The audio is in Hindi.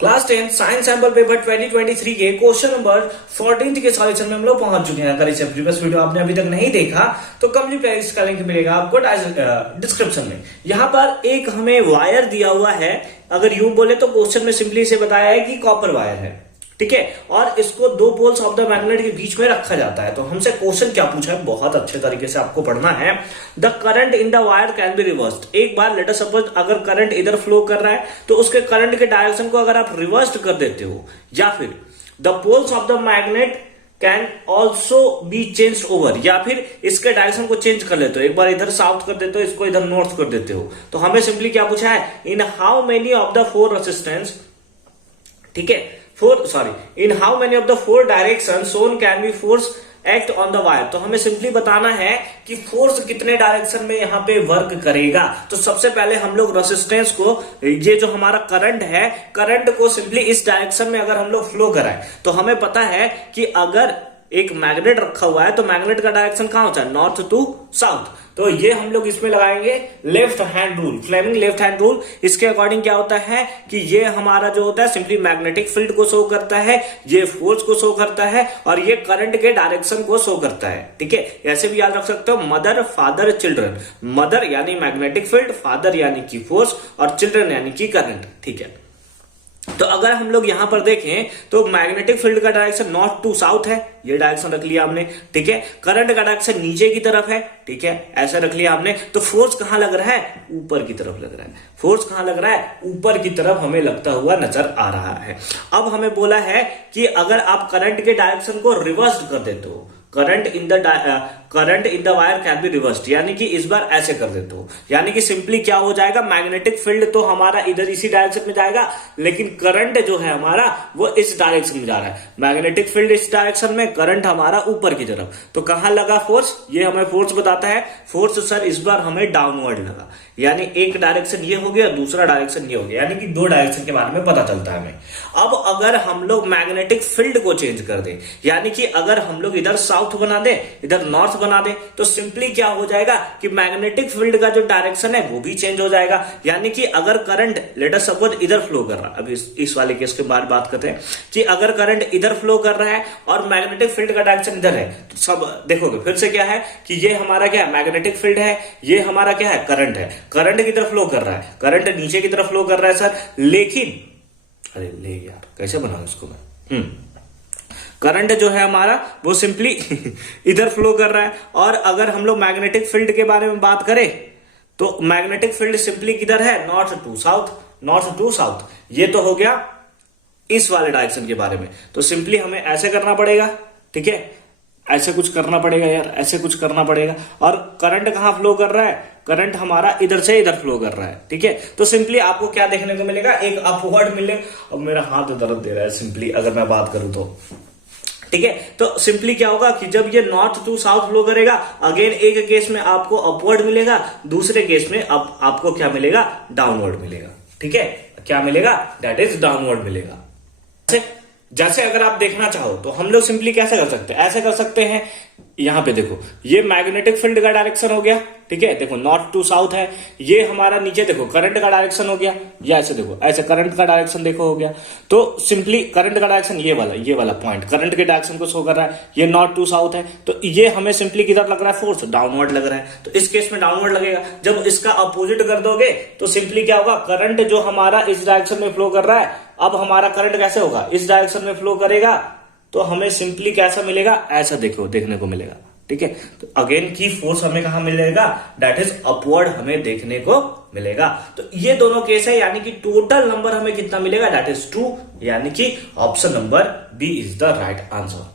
क्लास 10 साइंस सैंपल पेपर 2023 के क्वेश्चन नंबर 14 के सॉल्यूशन में हम लोग पहुंच चुके हैं। अगर इसे प्रीवियस वीडियो आपने अभी तक नहीं देखा तो कंप्लीट प्लेलिस्ट का लिंक मिलेगा आपको डिस्क्रिप्शन में। यहाँ पर एक हमें वायर दिया हुआ है, अगर यूं बोले तो क्वेश्चन में सिंपली इसे बताया है कि कॉपर वायर है, ठीक है, और इसको दो पोल्स ऑफ द मैग्नेट के बीच में रखा जाता है। तो हमसे क्वेश्चन क्या पूछा है, बहुत अच्छे तरीके से आपको पढ़ना है। The current in the wire can be reversed. एक बार लेट अस सपोज अगर करंट इधर फ्लो कर रहा है तो उसके करंट के डायरेक्शन को अगर आप रिवर्स कर देते हो, या फिर the poles of the magnet can also be change over, या फिर इसके डायरेक्शन को चेंज कर लेते हो, एक बार इधर साउथ कर देते हो, इसको इधर नॉर्थ कर देते हो। तो हमें सिंपली क्या पूछा है, in how many of the four resistance, ठीक है, in how many of the four directions shown can be force act on the wire। तो हमें सिंपली बताना है कि फोर्स कितने डायरेक्शन में यहाँ पे वर्क करेगा। तो सबसे पहले हम लोग रेसिस्टेंस को, ये जो हमारा करंट है, करंट को सिंपली इस डायरेक्शन में अगर हम लोग फ्लो कराएं तो हमें पता है कि अगर एक मैग्नेट रखा हुआ है तो मैग्नेट का डायरेक्शन कहां होता है, नॉर्थ टू साउथ। तो ये हम लोग इसमें लगाएंगे left hand rule, Fleming left hand rule. इसके अकॉर्डिंग क्या होता है कि ये हमारा जो होता है सिंपली मैग्नेटिक फील्ड को शो करता है, ये फोर्स को शो करता है, और ये करंट के डायरेक्शन को शो करता है, ठीक है। ऐसे भी याद रख सकते हो, मदर फादर चिल्ड्रन। मदर यानी मैग्नेटिक फील्ड, फादर यानी कि फोर्स, और चिल्ड्रन यानी कि करंट, ठीक है। तो अगर हम लोग यहां पर देखें तो मैग्नेटिक फील्ड का डायरेक्शन नॉर्थ टू साउथ है, ये डायरेक्शन रख लिया हमने, ठीक है। करंट का डायरेक्शन नीचे की तरफ है, ठीक है, ऐसा रख लिया हमने। तो फोर्स कहां लग रहा है, ऊपर की तरफ लग रहा है। फोर्स कहां लग रहा है, ऊपर की तरफ हमें लगता हुआ नजर आ रहा है। अब हमें बोला है कि अगर आप करंट के डायरेक्शन को रिवर्स कर देते हो, current in the wire can be reversed, यानी कि इस बार ऐसे कर देते हो, यानी कि सिंपली क्या हो जाएगा, मैग्नेटिक फील्ड तो हमारा इधर इसी डायरेक्शन में जाएगा, लेकिन करंट जो है हमारा वो इस डायरेक्शन में जा रहा है। मैग्नेटिक फील्ड इस डायरेक्शन में, करंट हमारा ऊपर की तरफ। तो कहां लगा फोर्स, ये हमें फोर्स बताता है। फोर्स सर इस बार हमें डाउनवर्ड लगा, यानी एक डायरेक्शन ये हो गया, दूसरा डायरेक्शन ये हो गया, यानी कि दो डायरेक्शन के बारे में पता चलता है हमें। अब अगर हम लोग मैग्नेटिक फील्ड को चेंज कर दें, यानी कि अगर हम लोग इधर साउथ बना दे, इधर नॉर्थ बना दे, तो सिंपली क्या हो जाएगा कि मैग्नेटिक फील्ड का जो डायरेक्शन है वो भी चेंज हो जाएगा। यानी कि अगर करंट लेट अस सपोज इधर फ्लो कर रहा है, अभी इस वाले केस के बाद बात करते हैं कि अगर करंट इधर फ्लो कर रहा है और मैग्नेटिक फील्ड का डायरेक्शन इधर है, तो सब देखोगे फिर से क्या है कि ये हमारा क्या है, मैग्नेटिक फील्ड है, ये हमारा क्या है, करंट है। करंट की तरफ फ्लो कर रहा है, करंट नीचे की तरफ फ्लो कर रहा है सर, लेकिन अरे ले यार कैसे बनाऊं इसको मैं, करंट जो है हमारा वो सिंपली इधर फ्लो कर रहा है। और अगर हम लोग मैग्नेटिक फील्ड के बारे में बात करें तो मैग्नेटिक फील्ड सिंपली किधर है, north to south, north to south. ये तो हो गया इस वाले डायरेक्शन के बारे में। तो सिंपली हमें ऐसे करना पड़ेगा, ठीक है, ऐसे कुछ करना पड़ेगा यार, ऐसे कुछ करना पड़ेगा। और करंट कहां फ्लो कर रहा है, करंट हमारा इधर से इधर फ्लो कर रहा है, ठीक है। तो सिंपली आपको क्या देखने को मिलेगा, एक अपवर्ड मिलेगा। अब मेरा हाथ दर्द दे रहा है सिंपली अगर मैं बात करूं तो, ठीक है। तो सिंपली क्या होगा कि जब ये नॉर्थ टू साउथ फ्लो करेगा, अगेन एक केस में आपको अपवर्ड मिलेगा, दूसरे केस में अब आपको क्या मिलेगा, डाउनवर्ड मिलेगा, ठीक है। क्या मिलेगा, दैट इज डाउनवर्ड मिलेगा। जैसे अगर आप देखना चाहो तो हम लोग सिंपली कैसे कर सकते हैं, ऐसे कर सकते हैं। यहां पे देखो ये मैग्नेटिक फील्ड का डायरेक्शन हो गया, ठीक है, देखो नॉर्थ टू साउथ है। ये हमारा नीचे देखो करंट का डायरेक्शन हो गया, या ऐसे देखो ऐसे करंट का डायरेक्शन देखो हो गया। तो सिंपली करंट का डायरेक्शन ये वाला पॉइंट करंट के डायरेक्शन को शो कर रहा है, ये नॉर्थ टू साउथ है। तो ये हमें सिंपली किधर लग रहा है, फोर्स डाउनवर्ड लग रहा है। तो इस केस में डाउनवर्ड लगेगा। जब इसका अपोजिट कर दोगे तो सिंपली क्या होगा, करंट जो हमारा इस डायरेक्शन में फ्लो कर रहा है, अब हमारा करंट कैसे होगा, इस डायरेक्शन में फ्लो करेगा। तो हमें सिंपली कैसा मिलेगा, ऐसा देखने को मिलेगा, ठीक है। तो अगेन की फोर्स हमें कहां मिलेगा, दैट इज अपवर्ड हमें देखने को मिलेगा। तो ये दोनों केस है, यानी कि टोटल नंबर हमें कितना मिलेगा, दैट इज 2, यानी कि option number B is the right answer.